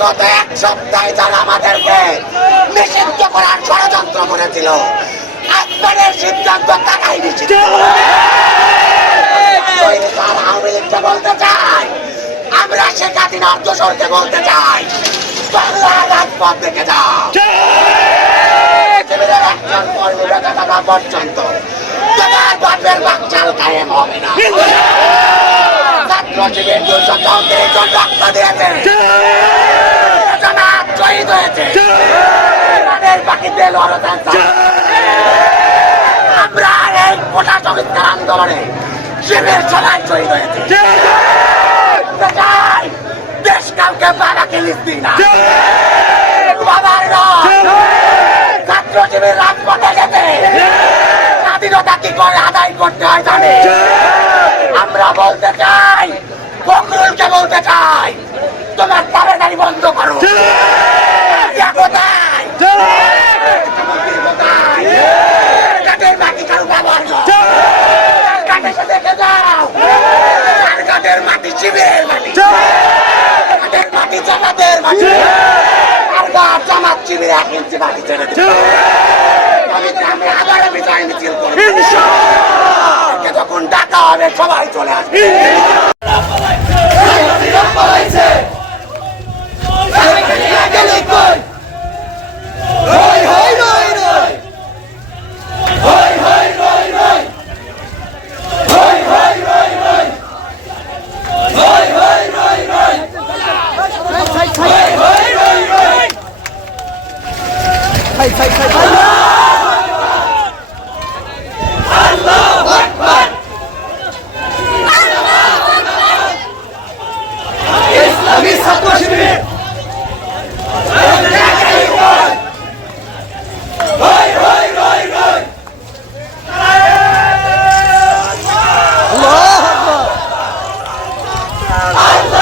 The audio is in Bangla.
বিগত এক সপ্তাহে যারা আমাদেরকে নিষিদ্ধ করার ষড়যন্ত্র করেছিল, আপনাদের সিদ্ধান্ত তারাই নিষিদ্ধ। আওয়ামী লীগকে বলতে চাই, আমরা শেখ হাসিনার দোসরকে বলতে চাই, বাংলার রাজপথ দেখে যাও। একজন কর্মী বেঁচে থাকা পর্যন্ত তোমার বাপের বাচ্চাল কায়েম হবে না। ছাত্র শিবির 234 জন রক্ত দিয়েছে, জনাব শহীদ হয়েছে, বাকিতে আমরা এই কোটা সংস্কার আন্দোলনে শিবির সবাই শহীদ হয়েছে। দেশ কাউকে বাবাকে লিখবি না, বাবার ছাত্র শিবির রাজপথে গেছে, স্বাধীনতা কি করে আদায় করতে হয় জানে। আমরা বলতে চাই, ফখরুলকে বলতে চাই, তোমার তাবেদারি বন্ধ করো। মাটি কারো বাবার কাঠের সাথে দেখে যাও, কাঠের মাটি শিবিরের মাটি, কাঠের মাটি জামাতের মাটি, আর জামাত শিবির 1 ইঞ্চি মাটি ছেড়ে দিচ্ছে। আমি আবার বিজয় মিছিল করব, যখন ডাকা হবে সবাই চলে আসবে। Allah